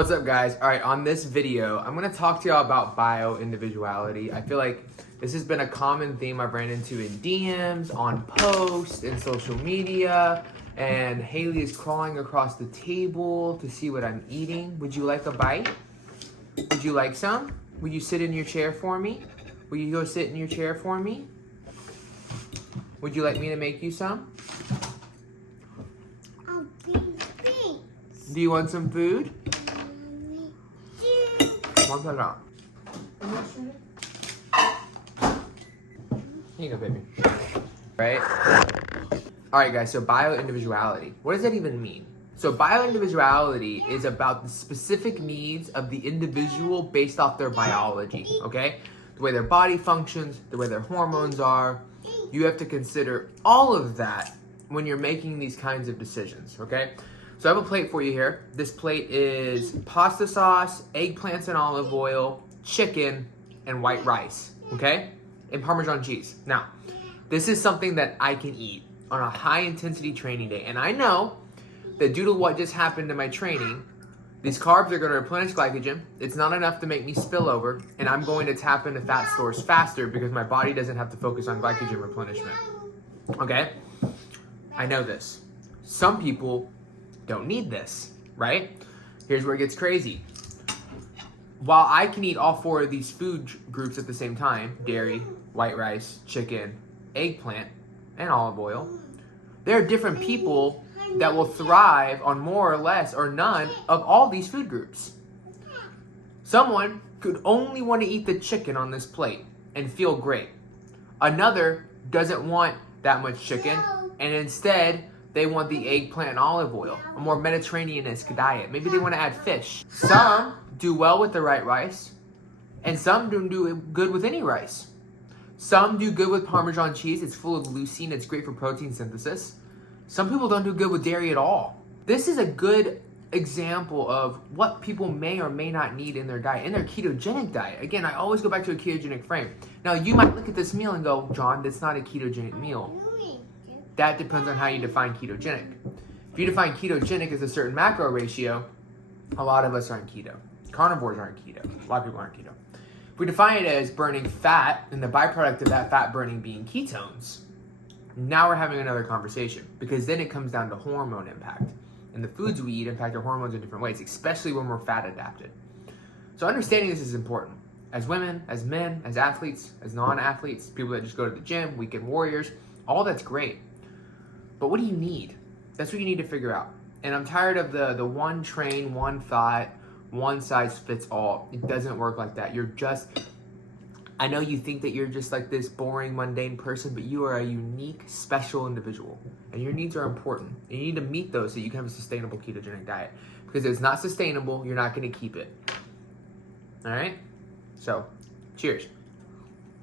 What's up, guys? All right, on this video, I'm gonna talk to y'all about bio-individuality. I feel like this has been a common theme I've ran into in DMs, on posts, in social media, and Haley is crawling across the table to see what I'm eating. Would you like a bite? Would you like some? Will you sit in your chair for me? Will you go sit in your chair for me? Would you like me to make you some? Do you want some food? One second. Here you go, baby. Right? Alright, guys, so bio-individuality. What does that even mean? So bio-individuality is about the specific needs of the individual based off their biology, okay? The way their body functions, the way their hormones are. You have to consider all of that when you're making these kinds of decisions, okay? So I have a plate for you here. This plate is pasta sauce, eggplants and olive oil, chicken, and white rice, okay? And Parmesan cheese. Now, this is something that I can eat on a high intensity training day. And I know that due to what just happened in my training, these carbs are gonna replenish glycogen. It's not enough to make me spill over, and I'm going to tap into fat stores faster because my body doesn't have to focus on glycogen replenishment, okay? I know this. Some people don't need this, right? Here's where it gets crazy. While I can eat all four of these food groups at the same time, dairy, white rice, chicken, eggplant, and olive oil, there are different people that will thrive on more or less or none of all these food groups. Someone could only want to eat the chicken on this plate and feel great. Another doesn't want that much chicken, and instead they want the eggplant and olive oil, a more Mediterranean-esque diet. Maybe they want to add fish. Some do well with the right rice, and some don't do good with any rice. Some do good with Parmesan cheese. It's full of leucine. It's great for protein synthesis. Some people don't do good with dairy at all. This is a good example of what people may or may not need in their diet, in their ketogenic diet. Again, I always go back to a ketogenic frame. Now, you might look at this meal and go, John, that's not a ketogenic meal. That depends on how you define ketogenic. If you define ketogenic as a certain macro ratio, a lot of us aren't keto. Carnivores aren't keto. A lot of people aren't keto. If we define it as burning fat and the byproduct of that fat burning being ketones, now we're having another conversation, because then it comes down to hormone impact. And the foods we eat impact our hormones in different ways, especially when we're fat adapted. So understanding this is important. As women, as men, as athletes, as non-athletes, people that just go to the gym, weekend warriors, all that's great. But what do you need? That's what you need to figure out. And I'm tired of the one train, one thought, one size fits all. It doesn't work like that. I know you think that you're just like this boring, mundane person, but you are a unique, special individual. And your needs are important. And you need to meet those so you can have a sustainable ketogenic diet. Because if it's not sustainable, you're not gonna keep it. All right? So, cheers.